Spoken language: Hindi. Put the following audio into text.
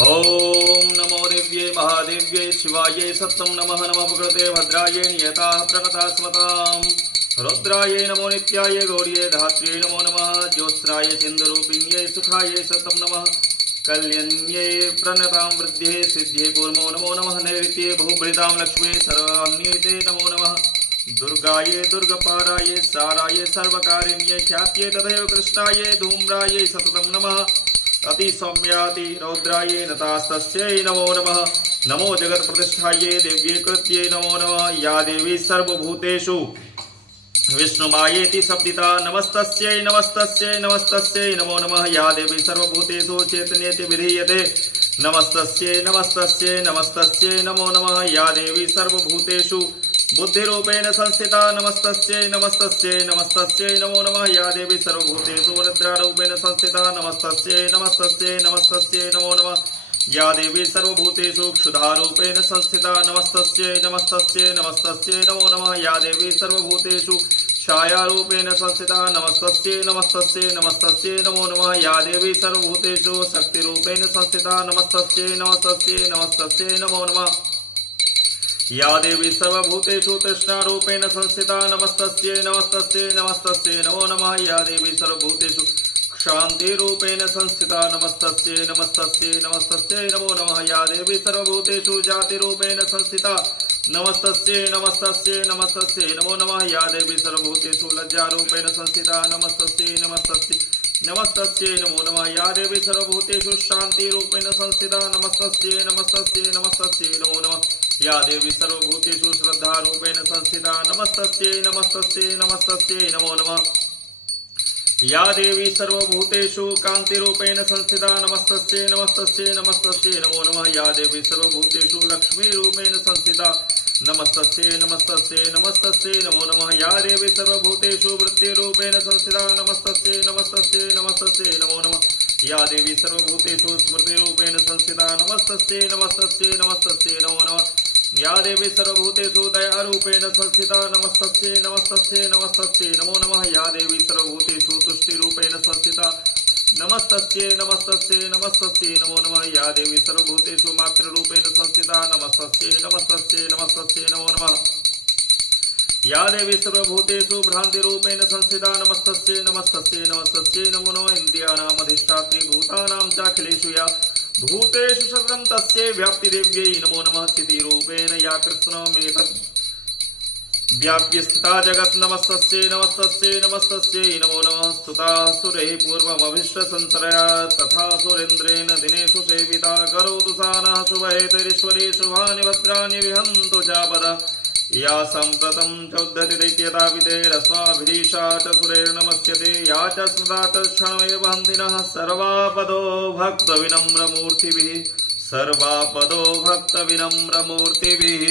ओम नमो दिव्ये महादेव्ये शिवाये सत्तं नमः नमः प्रकृते भद्राये नियताः प्रणता स्मताम् रुद्राये नमो नित्याय गौर्ये धात्र्ये नमो नमः ज्योत्स्राय चन्द्ररूपिण्ये सुखाये सत्तं नमः कल्याण्ये प्रणतां वृद्ध्ये सिद्धे कूर्मो नमो नमः नैऋत्ये बहुभृतां लक्ष्मी सर्वान्येते नमो नमः दुर्गाये दुर्गपाराये साराये सर्वकारिण्ये ख्यात्ये तथैव कृष्णाये धूम्राये सततं नमः अति सौम्याति रौद्राये नतास्तस्यै नमो नमः नमो जगत प्रतिष्ठाये देव्ये कृत्ये नमो नमः या देवी सर्वभूतेषु विष्णुमायेति शब्दिता नमस्तस्यै नमस्तस्यै नमस्तस्यै नमो नमः या देवी सर्वभूतेषु चैतन्येति विधीयते नमस्तस्यै नमस्तस्यै नमस्तस्यै नमो नमः या देवी सर्वभूतेषु बुद्धिरूपेण संस्थिता नमस्तस्यै नमस्तस्यै नमस्तस्यै नमो नमः या देवी सर्वभूतेषु वरद्रारूपेण संस्थिता नमस्तस्यै नमस्तस्यै नमस्तस्यै नमो नमः या देवी सर्वभूतेषु क्षुधारूपेण संस्थिता नमस्तस्यै नमस्तस्यै नमस्तस्यै नमो नमः या देवी सर्वभूतेषु छायारूपेण संस्थिता नमस्तस्यै नमस्तस्यै नमस्तस्यै नमो नमः या देवी सर्वभूतेषु शक्तिरूपेण संस्थिता नमस्तस्यै नमस्तस्यै नमस्तस्यै नमो नमः या देवी सर्वभूतेषु तृष्णारूपेण संस्थिता नमस्तस्यै नमस्तस्यै नमस्तस्यै नमो नमः या देवी सर्वभूतेषु शान्तिरूपेण संस्थिता नमस्तस्यै नमस्तस्यै नमस्तस्यै नमो नमः या देवी सर्वभूतेषु जातिरूपेण संस्थिता नमस्तस्यै नमस्तस्यै नमस्तस्यै नमो नमः या देवी सर्वभूतेषु लज्जारूपेण संस्थिता नमस्तस्यै नमस्तस्यै नमस्तस्यै नमो नमः या देवी सर्वभूतेषु शान्तिरूपेण संस्थिता नमस्तस्यै नमस्तस्यै नमस्तस्यै नमो नमः या देवी सर्वभूतेषु श्रद्धारूपेण संस्थिता नमस्तस्यै नमस्तस्यै नमस्तस्यै नमो नमः या देवी सर्वभूतेषु कान्तिरूपेण संस्थिता नमस्तस्यै नमस्तस्यै नमस्तस्यै नमो नमः या देवी सर्वभूतेषु लक्ष्मीरूपेण संस्थिता नमस्तस्यै नमस्तस्यै नमस्तस्यै नमो नमः या देवी सर्वभूतेषु वृत्तिरूपेण संस्थिता नमस्तस्यै नमस्तस्यै नमस्तस्यै नमो नमः या देवी सर्वभूतेषु स्मृतिरूपेण संस्थिता नमस्तस्यै नमस्तस्यै नमस्तस्यै नमो नमः या देवी सर्वभूतेषु दयारूपेण संस्थिता नमस्तस्यै नमस्तस्यै नमस्तस्यै नमो नमः या देवी सर्वभूतेषु तुष्टिरूपेण संस्थिता नमस्तस्यै नमस्तस्यै नमस्तस्यै नमो नमः या देवी सर्वभूतेषु मातृरूपेण संस्थिता नमस्तस्यै नमस्तस्यै नमस्तस्यै नमो नमः या देवी सर्वभूतेषु भ्रान्तिरूपेण संस्थिता नमस्तस्यै नमस्तस्यै नमस्तस्यै नमो नमः इन्द्रियाणामधिष्ठात्री भूतानां चाखिलेषु या भूतेषु शरणं तस्यै व्याप्तिदेव्यै नमो नमः स्थितिरूपेण या कृष्णमेतत् व्याप्य स्थिता जगत् नमस्तस्यै नमस्तस्यै नमस्तस्यै नमो नमः स्तुता सुरैः पूर्वमभीष्टसंसरया तथा सुरेन्द्रेण दिनेषु सेविता करोतु सा नः शुभहेतुरीश्वरी शुभानि भद्राणि विहन्तु चापदा या सम्प्रतं चोद्धति दैत्यतापितेरस्माभिरीशा च सुरेर्नमस्यते या च सदा च क्षणमेव हन्तिनः सर्वापदो भक्तविनम्रमूर्तिभिः सर्वापदो भक्तविनम्रमूर्तिभिः।